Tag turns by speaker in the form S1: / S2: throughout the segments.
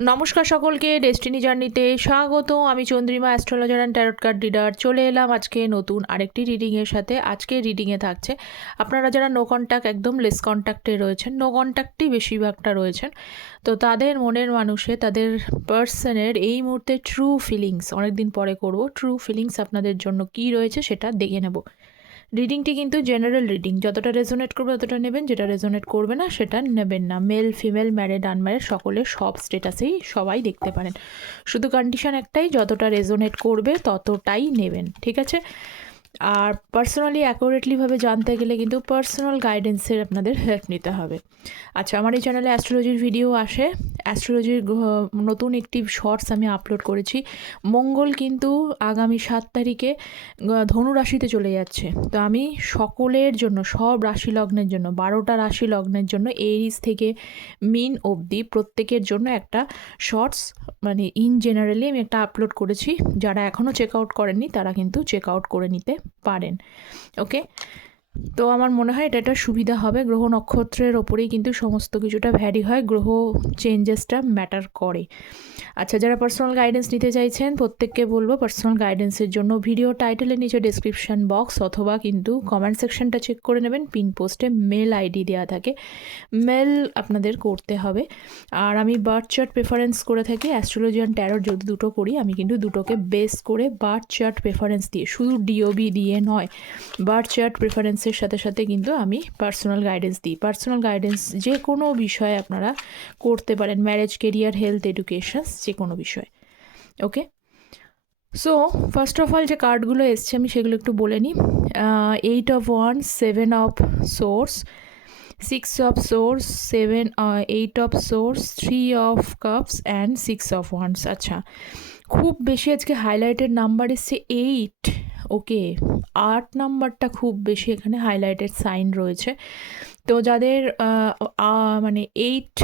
S1: নমস্কার সকলকে ডেস্টিনি জার্নিতে স্বাগত আমি Chandrima astrologer and tarot card reader চলে এলাম আজকে নতুন আরেকটি রিডিংয়ের সাথে। আজকে রিডিংয়ে থাকছে, আপনারা যারা নো কন্ট্যাক্ট একদম লেস কন্ট্যাক্টে রয়েছেন নো কন্ট্যাক্টই বেশিরভাগটা রয়েছেন, তো তাদের মনের মানুষে, তাদের পার্সনের এই মুহূর্তে ট্রু ফিলিংস অনেকদিন পরে করব ট্রু ফিলিংস আপনাদের জন্য কি রয়েছে সেটা দেখে নেব। রিডিংটি কিন্তু জেনারেল রিডিং যতটা রেজোনেট করবে ততটা নেবেন, যেটা রেজোনেট করবে না সেটা নেবেন না। মেল ফিমেল ম্যারেড আনম্যারেড সকলে সব স্টেটাসেই সবাই দেখতে পারেন। শুধু কন্ডিশন একটাই, যতটা রেজোনেট করবে ততটাই নেবেন, ঠিক আছে? আর পার্সোনালি অ্যাকুরেটলিভাবে জানতে গেলে কিন্তু পার্সোনাল গাইডেন্সের আপনাদের হেল্প নিতে হবে। আচ্ছা আমার এই চ্যানেলে অ্যাস্ট্রোলজির ভিডিও আসে। অ্যাস্ট্রোলজির নতুন একটি শর্টস আমি আপলোড করেছি। মঙ্গল কিন্তু আগামী সাত তারিখে ধনু রাশিতে চলে যাচ্ছে। তো আমি সকলের জন্য, সব রাশি লগ্নের জন্য, বারোটা রাশি লগ্নের জন্য এরিস থেকে মিন অবধি প্রত্যেকের জন্য একটা শর্টস মানে ইন জেনারেলি আমি একটা আপলোড করেছি। যারা এখনও চেক আউট করেননি, তারা কিন্তু চেক আউট করে নিতে পারেন ওকে তো আমার মনে হয় এটা একটা সুবিধা হবে। গ্রহ নক্ষত্রের ওপরেই কিন্তু সমস্ত কিছুটা ভ্যারি হয়, গ্রহ চেঞ্জেসটা ম্যাটার করে। আচ্ছা যারা পার্সোনাল গাইডেন্স নিতে চাইছেন, প্রত্যেককে বলব পার্সোনাল গাইডেন্সের জন্য ভিডিও টাইটেলের নিচে ডিসক্রিপশান বক্স অথবা কিন্তু কমেন্ট সেকশনটা চেক করে নেবেন। পিন পোস্টে মেল আইডি দেওয়া থাকে। মেল আপনাদের করতে হবে। আর আমি বার্থ চার্ট প্রেফারেন্স করে থাকি অ্যাস্ট্রোলজি অ্যান্ড ট্যারোর যদি দুটো করি, আমি কিন্তু দুটোকে বেস করে বার্থ চার্ট প্রেফারেন্স দিয়ে, শুধু ডিওবি দিয়ে নয় বার্থ চার্ট প্রেফারেন্সের সাথে সাথে কিন্তু আমি পার্সোনাল গাইডেন্স দিই। পার্সোনাল গাইডেন্স যে কোনো বিষয়ে আপনারা করতে পারেন। ম্যারেজ কেরিয়ার হেলথ এডুকেশন যে কোনো বিষয়। Okay so first of all যে কার্ডগুলো এসছে, আমি সেগুলো একটু বলে নিই। Eight of wand seven of swords six of swords seven eight of swords three of cups and six of wands আচ্ছা খুব বেশি আজকে হাইলাইটেড নাম্বার এসছে এইট ওকে, আট নাম্বারটা খুব বেশি এখানে হাইলাইটেড সাইন রয়েছে। তো যাদের মানে এইট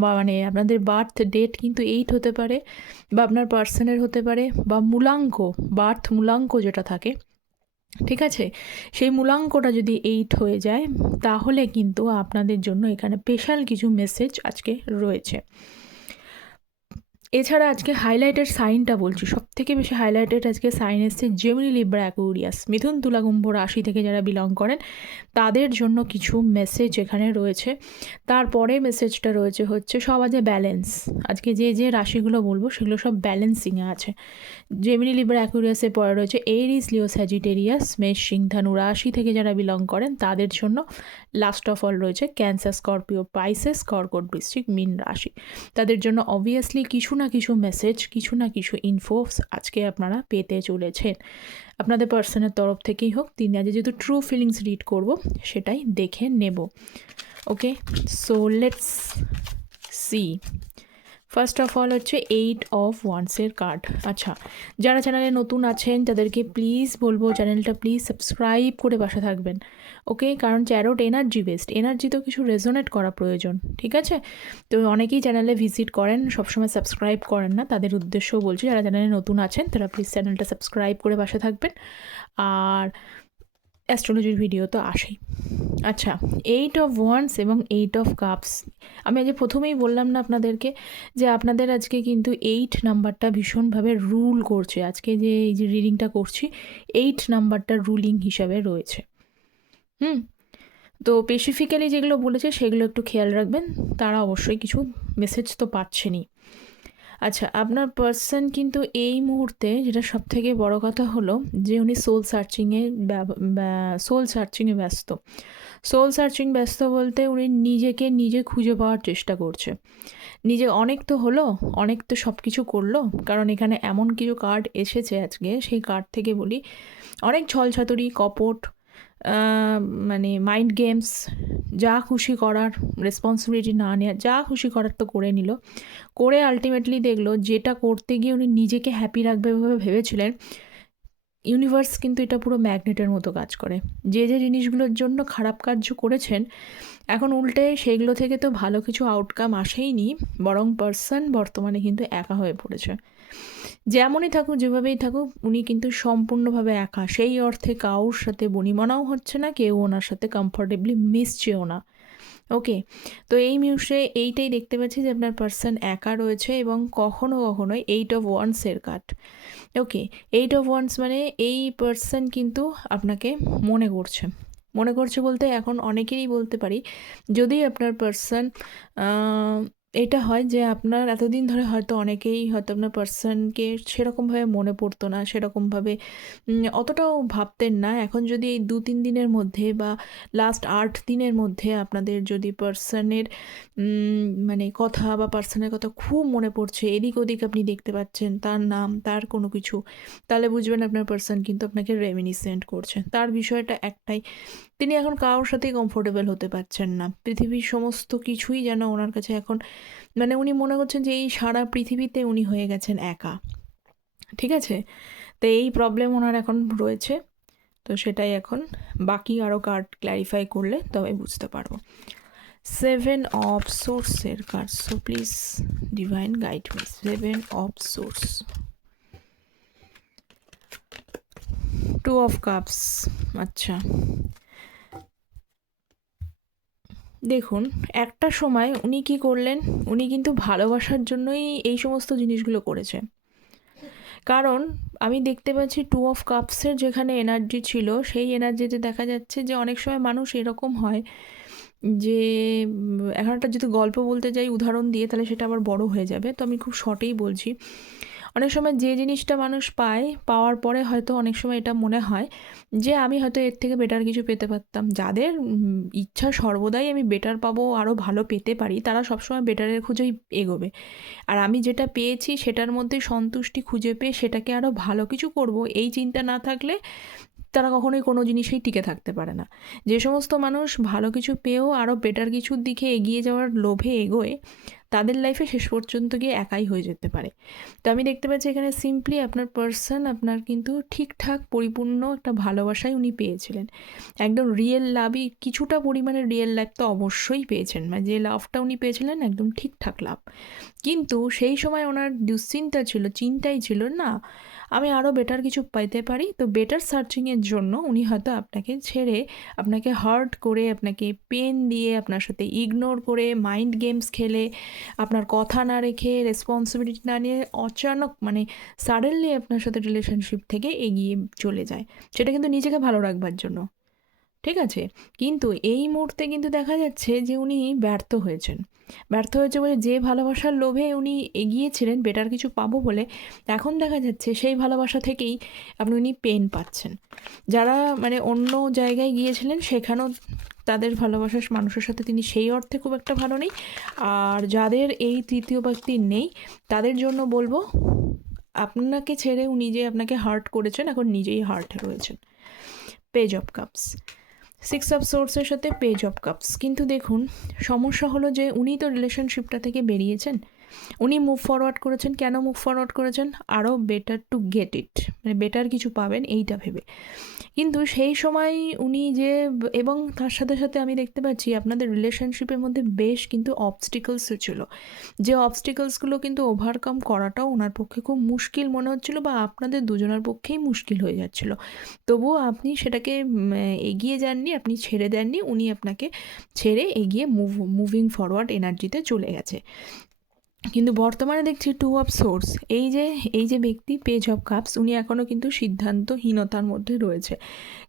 S1: বা মানে আপনাদের বার্থ ডেট কিন্তু এইট হতে পারে বা আপনার পার্সনের হতে পারে বা মূলাঙ্ক বার্থ মূলাঙ্ক যেটা থাকে, ঠিক আছে? সেই মূলাঙ্কটা যদি এইট হয়ে যায়, তাহলে কিন্তু আপনাদের জন্য এখানে স্পেশাল কিছু মেসেজ আজকে রয়েছে। এছাড়া আজকে হাইলাইটের সাইনটা বলছি। সব থেকে বেশি হাইলাইটেড আজকে সাইন এসছে জেমিনি লিব্রা অ্যাকুরিয়াস মিথুন, তুলাকুম্ভ রাশি থেকে যারা বিলং করেন, তাদের জন্য কিছু মেসেজ এখানে রয়েছে। তারপরে মেসেজটা রয়েছে হচ্ছে, সব আজকে ব্যালেন্স আজকে যে যে রাশিগুলো বলব, সেগুলো সব ব্যালেন্সিংয়ে আছে। জেমিনি লিব্রা অ্যাকুরিয়াসের পরে রয়েছে এরিস লিও স্যাজিটেরিয়াস মেষ সিং ধানু রাশি থেকে যারা বিলং করেন, তাদের জন্য লাস্ট অফ অল রয়েছে ক্যান্সার স্করপিও পাইসেস কর্কট বৃশ্চিক মিন রাশি তাদের জন্য অবভিয়াসলি কিছু না কিছু মেসেজ কিছু না কিছু ইনফোস আজকে আপনারা পেতে চলেছেন। আপনাদের পার্সনের তরফ থেকেই হোক, তিনি আজ যেহেতু ট্রু ফিলিংস রিড করব, সেটাই দেখে নেব। Okay so let's see first of all হচ্ছে এইট অফ ওয়ান্সের কার্ড আচ্ছা যারা চ্যানেলে নতুন আছেন, তাদেরকে প্লিজ বলব চ্যানেলটা প্লিজ সাবস্ক্রাইব করে পাশে থাকবেন। ওকে কারণ চ্যারোট এনার্জি বেস্ট এনার্জি তো কিছু রেজোনেট করা প্রয়োজন, ঠিক আছে? তো অনেকেই চ্যানেলে ভিজিট করেন, সবসময় সাবস্ক্রাইব করেন না। তাদের উদ্দেশ্যও বলছি, যারা চ্যানেলে নতুন আছেন, তারা প্লিজ চ্যানেলটা সাবস্ক্রাইব করে পাশে থাকবেন। আর অ্যাস্ট্রোলজির ভিডিও তো আসেই। আচ্ছা এইট অফ ওয়ান্স এবং এইট অফ কাপস আমি আজ প্রথমেই বললাম না আপনাদেরকে যে আপনাদের আজকে কিন্তু এইট নাম্বারটা ভীষণভাবে রুল করছে। আজকে যে এই যে রিডিংটা করছি এইট নাম্বারটা রুলিং হিসাবে রয়েছে। হুম? তো স্পেসিফিক্যালি যেগুলো বলেছে সেগুলো একটু খেয়াল রাখবেন। তারা অবশ্যই কিছু মেসেজ তো পাচ্ছেনই। আচ্ছা আপনার পার্সন কিন্তু এই মুহূর্তে যেটা সব থেকে বড় কথা হলো যে উনি সোল সার্চিংয়ে সোল সার্চিংয়ে ব্যস্ত। সোল সার্চিং ব্যস্ত বলতে উনি নিজেকে নিজে খুঁজে পাওয়ার চেষ্টা করছে। নিজে অনেক তো হলো, অনেক তো সব কিছু করল, কারণ এখানে এমন কিছু কার্ড এসেছে আজকে, সেই কার্ড থেকে বলি, অনেক ছলছাতুরি, কপট মানে মাইন্ড গেমস যা খুশি করার রেসপন্সিবিলিটি না নেওয়া যা খুশি করার তো করে নিল। করে আলটিমেটলি দেখল যেটা করতে গিয়ে উনি নিজেকে হ্যাপি রাখবে ভাবে ভেবেছিলেন। ইউনিভার্স কিন্তু এটা পুরো ম্যাগনেটের মতো কাজ করে। যে যে জিনিসগুলোর জন্য খারাপ কার্য করেছেন, এখন উল্টে সেগুলো থেকে তো ভালো কিছু আউটকাম আসেইনি, বরং পার্সন বর্তমানে কিন্তু একা হয়ে পড়েছে। যেমনই থাকুক, যেভাবেই থাকুক, উনি কিন্তু সম্পূর্ণভাবে একা। সেই অর্থে কাউর সাথে বনিমনাও হচ্ছে না, কেউ ওনার সাথে কমফর্টেবলি মিশছেও না। ওকে তো এই মিউসে এইটাই দেখতে পাচ্ছি যে আপনার পার্সন একা রয়েছে এবং কখনো কখনো eight of ওয়ান্সের cut okay eight of wands মানে এই পার্সন কিন্তু আপনাকে মনে করছে। মনে করছে বলতে এখন অনেকেরই বলতে পারি, যদি আপনার পার্সন এটা হয় যে আপনার এতদিন ধরে হয়তো অনেকেই হয়তো আপনার পার্সনকে সেরকমভাবে মনে পড়তো না, সেরকমভাবে অতটাও ভাবতেন না। এখন যদি এই দু তিন দিনের মধ্যে বা লাস্ট আট দিনের মধ্যে আপনাদের যদি পার্সনের মানে কথা বা পার্সনের কথা খুব মনে পড়ছে, এদিক ওদিক আপনি দেখতে পাচ্ছেন, তার নাম, তার কোনো কিছু, তাহলে বুঝবেন আপনার পার্সন কিন্তু আপনাকে রেমিনিসেন্ট করছে। তার বিষয়টা একটাই তিনি এখন কারোর সাথেই কমফোর্টেবল হতে পারছেন না। পৃথিবীর সমস্ত কিছুই যেন ওনার কাছে এখন মানে উনি মনে করছেন যে এই সারা পৃথিবীতে উনি হয়ে গেছেন একা। ঠিক আছে? তো এই প্রবলেম ওনার এখন রয়েছে। তো সেটাই এখন বাকি আরও কার্ড ক্ল্যারিফাই করলে তবে বুঝতে পারব। সেভেন অফ সোর্সের card so please divine guide me seven of swords two of cups আচ্ছা। দেখুন, একটা সময় উনি কি করলেন? উনি কিন্তু ভালোবাসার জন্যই এই সমস্ত জিনিসগুলো করেছে। কারণ আমি দেখতে পাচ্ছি টু অফ কাপসের যেখানে এনার্জি ছিল, সেই এনার্জিতে দেখা যাচ্ছে যে অনেক সময় মানুষ এরকম হয় যে এখন একটা যদি গল্প বলতে যাই, উদাহরণ দিয়ে তাহলে সেটা আবার বড় হয়ে যাবে। তো আমি খুব শর্টেই বলছি। অনেক সময় যে জিনিসটা মানুষ পায়, পাওয়ার পরে হয়তো অনেক সময় এটা মনে হয় যে আমি হয়তো এর থেকে বেটার কিছু পেতে পারতাম। যাদের ইচ্ছা সর্বদাই আমি বেটার পাবো আরও ভালো পেতে পারি, তারা সবসময় বেটারের খুঁজেই এগোবে। আর আমি যেটা পেয়েছি, সেটার মধ্যে সন্তুষ্টি খুঁজে পেয়ে সেটাকে আরও ভালো কিছু করব, এই চিন্তা না থাকলে তারা কখনোই কোনো জিনিসেই টিকে থাকতে পারে না। যে সমস্ত মানুষ ভালো কিছু পেয়েও আরও বেটার কিছুর দিকে এগিয়ে যাওয়ার লোভে এগোয়, তাদের লাইফে শেষ পর্যন্ত গিয়ে একাই হয়ে যেতে পারে। তো আমি দেখতে পাচ্ছি এখানে সিম্পলি আপনার পার্সন আপনার কিন্তু ঠিকঠাক, পরিপূর্ণ একটা ভালোবাসাই উনি পেয়েছিলেন। একদম রিয়েল লাভই কিছুটা পরিমাণে রিয়েল লাইফ তো অবশ্যই পেয়েছেন। মানে যে লাভটা উনি পেয়েছিলেন, একদম ঠিকঠাক লাভ কিন্তু সেই সময় ওনার দুশ্চিন্তা ছিল, চিন্তাই ছিল না আমি আরও বেটার কিছু পাইতে পারি। তো বেটার সার্চিংয়ের জন্য উনি হয়তো আপনাকে ছেড়ে আপনাকে হার্ট করে, আপনাকে পেন দিয়ে, আপনার সাথে ইগনোর করে মাইন্ড গেমস খেলে, আপনার কথা না রেখে রেসপন্সিবিলিটি না নিয়ে অচানক মানে সাডেনলি আপনার সাথে রিলেশনশিপ থেকে এগিয়ে চলে যায়। সেটা কিন্তু নিজেকে ভালো রাখবার জন্য। ঠিক আছে? কিন্তু এই মুহূর্তে কিন্তু দেখা যাচ্ছে যে উনি ব্যর্থ হয়েছেন। ব্যর্থ হয়েছে বলে যে ভালোবাসার লোভে উনি এগিয়েছিলেন, বেটার কিছু পাবো বলে, এখন দেখা যাচ্ছে সেই ভালোবাসা থেকেই আপনি উনি পেন পাচ্ছেন। যারা মানে অন্য জায়গায় গিয়েছিলেন, সেখানেও তাদের ভালোবাসার মানুষের সাথে তিনি সেই অর্থে খুব একটা ভালো নেই। আর যাদের এই তৃতীয় ব্যক্তি নেই, তাদের জন্য বলব, আপনাকে ছেড়ে উনি যে আপনাকে হার্ট করেছেন, এখন নিজেই হার্টে রয়েছেন। Page of cups six of সোর্সের সাথে পেজ অফ কাপস কিন্তু দেখুন, সমস্যা হলো যে উনি তো রিলেশনশিপটা থেকে বেরিয়েছেন। উনি মুভ ফরওয়ার্ড করেছেন। কেন মুভ ফরওয়ার্ড করেছেন? আরও বেটার টু গেট ইট মানে বেটার কিছু পাবেন এইটা ভেবে। কিন্তু সেই সময় উনি যে, এবং তার সাথে সাথে আমি দেখতে পাচ্ছি আপনাদের রিলেশনশিপের মধ্যে বেশ কিন্তু অবস্টিকলসও ছিল। যে অবস্টিকলসগুলো কিন্তু ওভারকাম করাটাও ওনার পক্ষে খুব মুশকিল মনে হচ্ছিল বা আপনাদের দুজনের পক্ষেই মুশকিল হয়ে যাচ্ছিল। তবুও আপনি সেটাকে এগিয়ে যাননি, আপনি ছেড়ে দেননি, উনি আপনাকে ছেড়ে এগিয়ে মুভ মুভিং ফরওয়ার্ড এনার্জিতে চলে গেছে। কিন্তু বর্তমানে দেখছি টু অফ সোর্স এই যে এই যে ব্যক্তি পেজ অফ কাপস উনি এখনও কিন্তু সিদ্ধান্তহীনতার মধ্যে রয়েছে।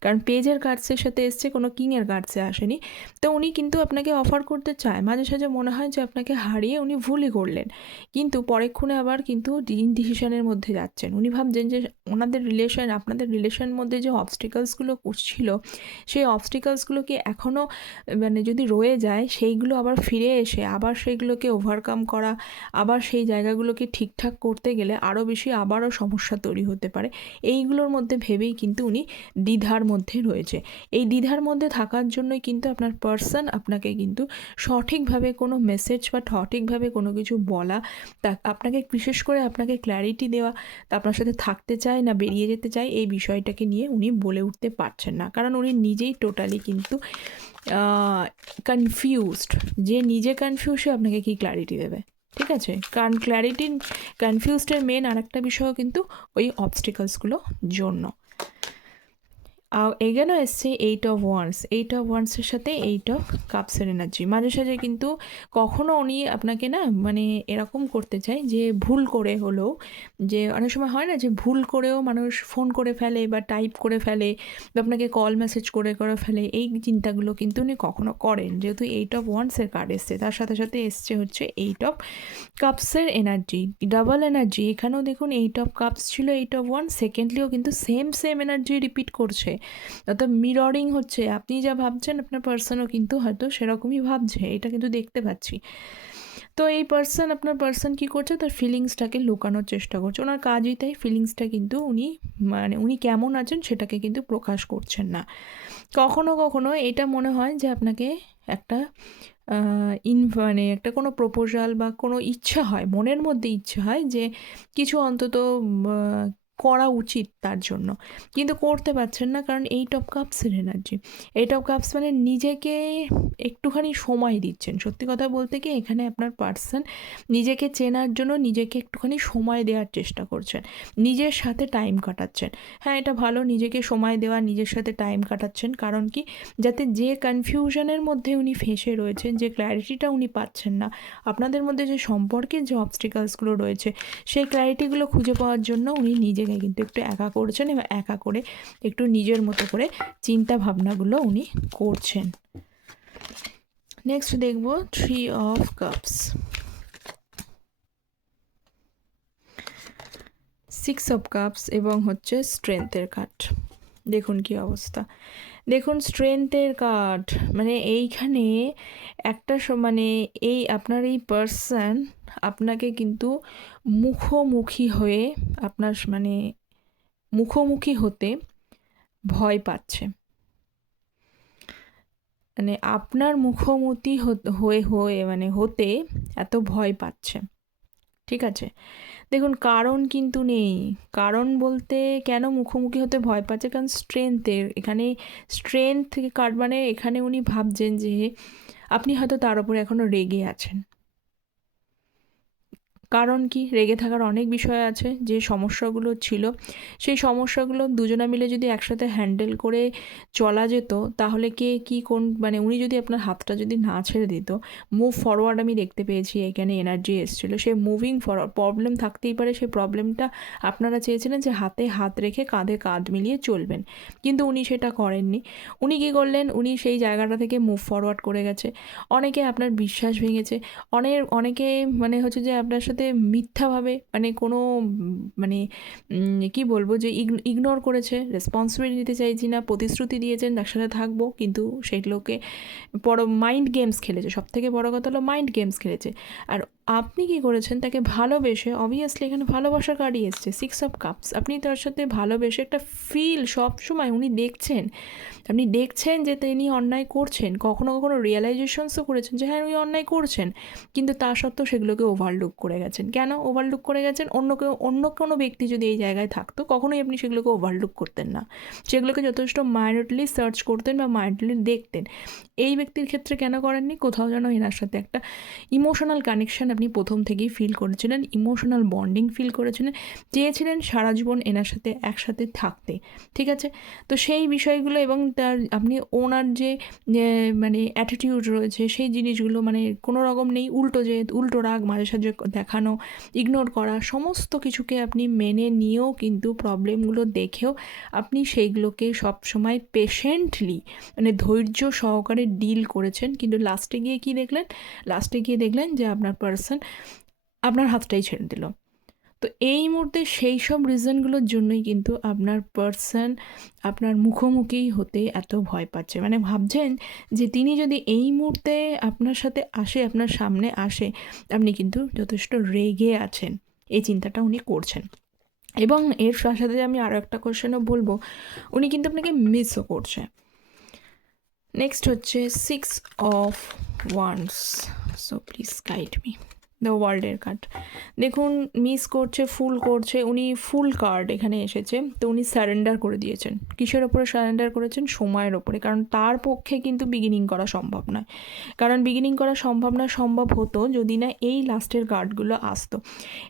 S1: কারণ পেজের কার্ডসের সাথে এসছে, কোনো কিংয়ের কার্ডসে আসেনি। তো উনি কিন্তু আপনাকে অফার করতে চায়। মাঝে সাঝে মনে হয় যে আপনাকে হারিয়ে উনি ভুলই করলেন। কিন্তু পরেক্ষণে আবার কিন্তু ডিসিশনের মধ্যে যাচ্ছেন। উনি ভাবছেন যে ওনাদের রিলেশন আপনাদের রিলেশনের মধ্যে যে অবস্টিকালসগুলো ছিল, সেই অবস্টিকালসগুলোকে এখনও মানে যদি রয়ে যায়, সেইগুলো আবার ফিরে এসে আবার সেইগুলোকে ওভারকাম করা আবার সেই জায়গাগুলোকে ঠিকঠাক করতে গেলে আরও বেশি আবারও সমস্যা তৈরি হতে পারে। এইগুলোর মধ্যে ভেবেই কিন্তু উনি দ্বিধার মধ্যে রয়েছে। এই দ্বিধার মধ্যে থাকার জন্যই কিন্তু আপনার পার্সন আপনাকে কিন্তু সঠিকভাবে কোনো মেসেজ বা সঠিকভাবে কোনো কিছু বলা, তা আপনাকে বিশেষ করে আপনাকে ক্ল্যারিটি দেওয়া, তা আপনার সাথে থাকতে চায় না, বেরিয়ে যেতে চায়, এই বিষয়টাকে নিয়ে উনি বলে উঠতে পারছেন না। কারণ উনি নিজেই টোটালি কিন্তু কনফিউজড যে নিজে কনফিউজ সে আপনাকে কি ক্ল্যারিটি দেবে? ঠিক আছে? কারণ ক্ল্যারিটি কনফিউজডের মেন আরেকটা বিষয় কিন্তু ওই অবস্টিকালসগুলো জন্য। এখানেও এসছে eight of wands eight of ওয়ান্সের সাথে এইট অফ কাপসের এনার্জি মাঝে সাঝে কিন্তু কখনও উনি আপনাকে না মানে এরকম করতে চায় যে ভুল করে হলেও, যে অনেক সময় হয় না যে ভুল করেও মানুষ ফোন করে ফেলে বা টাইপ করে ফেলে বা আপনাকে কল মেসেজ করে করে ফেলে। এই চিন্তাগুলো কিন্তু উনি কখনো করেন। যেহেতু এইট অফ ওয়ান্সের কার্ড এসছে, তার সাথে সাথে এসছে হচ্ছে এইট অফ কাপসের এনার্জি ডাবল এনার্জি এখানেও দেখুন এইট অফ কাপস ছিল এইট অফ ওয়ান সেকেন্ডলিও কিন্তু সেম সেম এনার্জি রিপিট করছে। অর্থাৎ মিররিং হচ্ছে, আপনি যা ভাবছেন আপনার পার্সনও কিন্তু হয়তো সেরকমই ভাবছে, এটা কিন্তু দেখতে পাচ্ছি। তো এই পার্সন আপনার পার্সন কি করছে? তার ফিলিংসটাকে লুকানোর চেষ্টা করছে। ওনার কাজই তাই ফিলিংসটা কিন্তু উনি মানে উনি কেমন আছেন সেটাকে কিন্তু প্রকাশ করছেন না। কখনো কখনো এটা মনে হয় যে আপনাকে একটা ইন মানে একটা কোনো প্রপোজাল বা কোনো ইচ্ছা হয়, মনের মধ্যে ইচ্ছা হয় যে কিছু অন্তত করা উচিত তার জন্য। কিন্তু করতে পারছেন না কারণ এইট অফ কাপসের এনার্জি এইট অফ কাপস মানে নিজেকে একটুখানি সময় দিচ্ছেন। সত্যি কথা বলতে কি, এখানে আপনার পার্সন নিজেকে চেনার জন্য নিজেকে একটুখানি সময় দেওয়ার চেষ্টা করছেন। নিজের সাথে টাইম কাটাচ্ছেন। হ্যাঁ এটা ভালো, নিজেকে সময় দেওয়া, নিজের সাথে টাইম কাটাচ্ছেন। কারণ কি, যাতে যে কনফিউশনের মধ্যে উনি ফেসে রয়েছেন, যে ক্ল্যারিটিটা উনি পাচ্ছেন না, আপনাদের মধ্যে যে সম্পর্কের যে অবস্টিকালসগুলো রয়েছে, সেই ক্ল্যারিটিগুলো খুঁজে পাওয়ার জন্য উনি নিজেকে কিন্তু একটু একা করছেন এবং একা করে একটু নিজের মতো করে চিন্তা ভাবনাগুলো উনি করছেন। নেক্সট দেখব three of cups six of cups এবং হচ্ছে স্ট্রেংথের কাঠ। দেখুন কি অবস্থা। দেখুন স্ট্রেংথের কার্ড মানে এইখানে একটা মানে এই আপনার এই পার্সন আপনাকে কিন্তু মুখোমুখি হয়ে আপনার মানে মুখোমুখি হতে ভয় পাচ্ছে। মানে আপনার মুখোমুখি হয়ে হয়ে মানে হতে এত ভয় পাচ্ছে। ঠিক আছে? দেখুন, কারণ কিন্তু নেই। কারণ বলতে কেন মুখোমুখি হতে ভয় পাচ্ছে? কারণ স্ট্রেংথের এখানে স্ট্রেংথ কার্ড মানে এখানে উনি ভাবছেন যে আপনি হয়তো তার উপরে এখনও রেগে আছেন। কারণ কি? রেগে থাকার অনেক বিষয় আছে, যে সমস্যাগুলো ছিল। সেই সমস্যাগুলো দুজনা মিলে যদি একসাথে হ্যান্ডেল করে চলা যেত, তাহলে কে কি কোন মানে উনি যদি আপনার হাতটা যদি না ছেড়ে দিত মুভ ফরওয়ার্ড আমি দেখতে পেয়েছি, এখানে এনার্জি এসেছিল। সে মুভিং ফরওয়ার্ড প্রবলেম থাকতেই পারে সেই প্রবলেমটা আপনারা চেয়েছিলেন যে হাতে হাত রেখে কাঁধে কাঁধ মিলিয়ে চলবেন। কিন্তু উনি সেটা করেননি। উনি কী করলেন? উনি সেই জায়গাটা থেকে মুভ ফরওয়ার্ড করে গেছে। অনেকে আপনার বিশ্বাস ভেঙেছে। অনেক, অনেকে মানে হচ্ছে যে আপনার সাথে সাথে মিথ্যাভাবে মানে কোনো মানে কি বলব যে ইগনোর করেছে রেসপন্সিবিলিটি নিতে চাইছি না, প্রতিশ্রুতি দিয়েছেন, একসাথে সাথে থাকব, কিন্তু সেগুলোকে বড় মাইন্ড গেমস খেলেছে সব থেকে বড় কথা হলো মাইন্ড গেমস খেলেছে। আর আপনি কি করেছেন? তাকে ভালোবেসে অবভিয়াসলি এখানে ভালোবাসা কার্ডই এসছে সিক্স অফ কাপস আপনি তার সাথে ভালোবেসে একটা ফিল সব সময় উনি দেখছেন। আপনি দেখছেন যে তিনি অন্যায় করছেন, কখনো কখনো রিয়েলাইজেশনসও করেছেন যে হ্যাঁ উনি অন্যায় করছেন, কিন্তু তা সত্ত্বেও সেগুলোকে ওভারলুক করে গেছেন। কেন ওভারলুক করে গেছেন? অন্য কেউ, অন্য কোনো ব্যক্তি যদি এই জায়গায় থাকতো, কখনোই আপনি সেগুলোকে ওভারলুক করতেন না। সেগুলোকে যথেষ্ট মাইন্ডলি সার্চ করতেন বা মাইন্ডলি দেখতেন। এই ব্যক্তির ক্ষেত্রে কেন করেননি? কোথাও যেন এনার সাথে একটা ইমোশনাল কানেকশান আপনি প্রথম থেকেই ফিল করেছিলেন ইমোশনাল বন্ডিং ফিল করেছিলেন, চেয়েছিলেন সারা জীবন এনার সাথে একসাথে থাকতে, ঠিক আছে? তো সেই বিষয়গুলো এবং তার আপনি ওনার যে মানে অ্যাটিটিউড রয়েছে, সেই জিনিসগুলো মানে কোনো রকম নেই, উল্টো যে, উল্টো রাগ, মাঝে সাঝে দেখানো ইগনোর করা, সমস্ত কিছুকে আপনি মেনে নিয়েও কিন্তু প্রবলেমগুলো দেখেও আপনি সেইগুলোকে সবসময় পেশেন্টলি মানে ধৈর্য সহকারে ডিল করেছেন। কিন্তু লাস্টে গিয়ে কি দেখলেন? লাস্টে গিয়ে দেখলেন যে আপনার পার্সন আপনার হাতটাই ছেড়ে দিল। তো এই মুহূর্তে সেই সব রিজনগুলোর জন্যই কিন্তু আপনার পার্সন আপনার মুখোমুখি হতে এত ভয় পাচ্ছে। মানে ভাবছেন যে তিনি যদি এই মুহূর্তে আপনার সাথে আসে, আপনার সামনে আসে, আপনি কিন্তু যথেষ্ট রেগে আছেন। এই চিন্তাটা উনি করছেন। এবং এর সাথে আমি আরও একটা কোশ্চেনও বলব, উনি কিন্তু আপনাকে মিসও করছে। নেক্সট হচ্ছে six of wands so please guide me the ওয়ার্ল্ডের কার্ড দেখুন মিস করছে ফুল করছে, উনি ফুল কার্ড এখানে এসেছে। তো উনি স্যারেন্ডার করে দিয়েছেন। কিসের ওপরে স্যারেন্ডার করেছেন? সময়ের ওপরে। কারণ তার পক্ষে কিন্তু বিগিনিং করা সম্ভব নয়। কারণ বিগিনিং করা সম্ভব না, সম্ভব হতো যদি না এই লাস্টের কার্ডগুলো আসতো।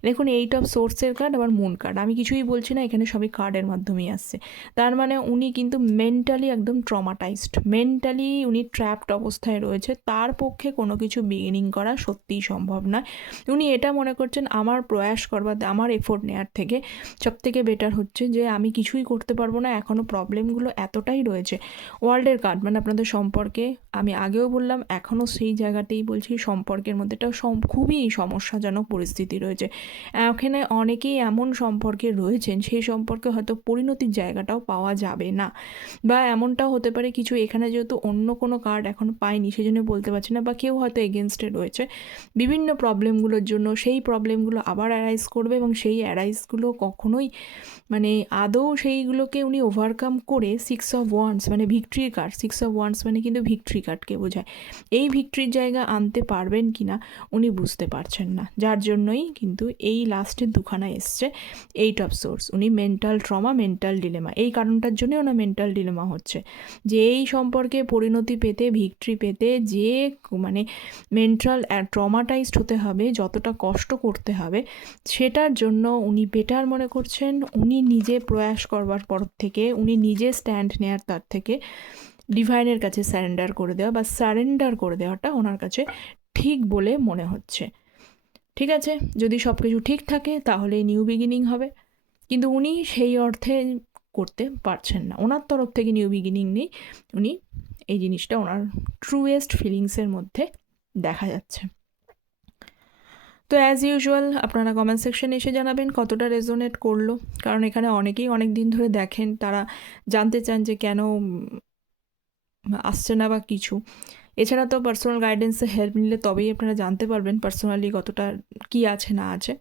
S1: দেখুন এইট অফ সোর্সের কার্ড আবার মুন কার্ড আমি কিছুই বলছি না, এখানে সবই কার্ডের মাধ্যমেই আসছে। তার মানে উনি কিন্তু মেন্টালি একদম ট্রমাটাইজড মেন্টালি উনি ট্র্যাপড অবস্থায় রয়েছে। তার পক্ষে কোনো কিছু বিগিনিং করা সত্যিই সম্ভব নয়। উনি এটা মনে করছেন আমার প্রয়াস করবার, আমার এফোর্ট নেওয়ার থেকে সব থেকে বেটার হচ্ছে যে আমি কিছুই করতে পারব না এখনও প্রবলেমগুলো এতটাই রয়েছে। ওয়ার্ল্ডের কার্ড মানে আপনাদের সম্পর্কে আমি আগেও বললাম এখনও সেই জায়গাতেই বলছি, সম্পর্কের মধ্যে সম- খুবই সমস্যাজনক পরিস্থিতি রয়েছে। এখানে অনেকেই এমন সম্পর্কে রয়েছেন, সেই সম্পর্কে হয়তো পরিণতির জায়গাটাও পাওয়া যাবে না। বা এমনটাও হতে পারে কিছু এখানে যেহেতু অন্য কোনো কার্ড এখন পাইনি সেই জন্য বলতে পারছি না বা কেউ হয়তো এগেনস্টে রয়েছে। বিভিন্ন প্রবলেমগুলোর জন্য সেই প্রবলেমগুলো আবার অ্যারাইজ করবে এবং সেই অ্যারাইজগুলো কখনোই মানে আদৌ সেইগুলোকে উনি ওভারকাম করে সিক্স অফ ওয়ান্স মানে victory card six of wands মানে কিন্তু ভিক্টরি কার্ডকে বোঝায়। এই ভিক্টরির জায়গা আনতে পারবেন কি না উনি বুঝতে পারছেন না। যার জন্যই কিন্তু এই লাস্টের দুখানা এসছে এইট অফ সোর্স উনি মেন্টাল ট্রমা মেন্টাল ডিলেমা এই কারণটার জন্যই ওনার মেন্টাল ডিলেমা হচ্ছে যে এই সম্পর্কে পরিণতি পেতে ভিক্টরি পেতে যে মানে মেন্টাল ট্রমাটাইজড হতে হবে যতটা কষ্ট করতে হবে, সেটার জন্য উনি বেটার মনে করছেন, উনি নিজে প্রয়াস করবার পর থেকে, উনি নিজে স্ট্যান্ড নেয়ার তার থেকে ডিভাইনের কাছে স্যারেন্ডার করে দেওয়া বা স্যারেন্ডার করে দেওয়াটা ওনার কাছে ঠিক বলে মনে হচ্ছে। ঠিক আছে? যদি সব কিছু ঠিক থাকে, তাহলে নিউ বিগিনিং হবে। কিন্তু উনি সেই অর্থে করতে পারছেন না। ওনার তরফ থেকে নিউ বিগিনিং নেই উনি এই জিনিসটা ওনার ট্রুয়েস্ট ফিলিংসের মধ্যে দেখা যাচ্ছে। তো অ্যাজ ইউজুয়াল আপনারা কমেন্ট সেকশনে এসে জানাবেন কতটা রেজোনেট করল। কারণ এখানে অনেকেই অনেক দিন ধরে দেখেন, তারা জানতে চান যে কেন আসছে না বা কিছু। এছাড়া তো পার্সোনাল গাইডেন্সে হেল্প নিলে তবেই আপনারা জানতে পারবেন পার্সোনালি কতটা, কি আছে, না আছে।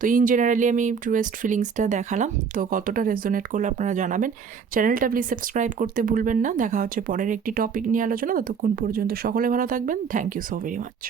S1: তো ইন জেনারেলি আমি ট্রুয়েস্ট ফিলিংসটা দেখালাম। তো কতটা রেজোনেট করলে আপনারা জানাবেন। চ্যানেলটা প্লিজ সাবস্ক্রাইব করতে ভুলবেন না। দেখা হচ্ছে পরের একটি টপিক নিয়ে আলোচনা। ততক্ষণ পর্যন্ত সকলে ভালো থাকবেন। Thank you so very much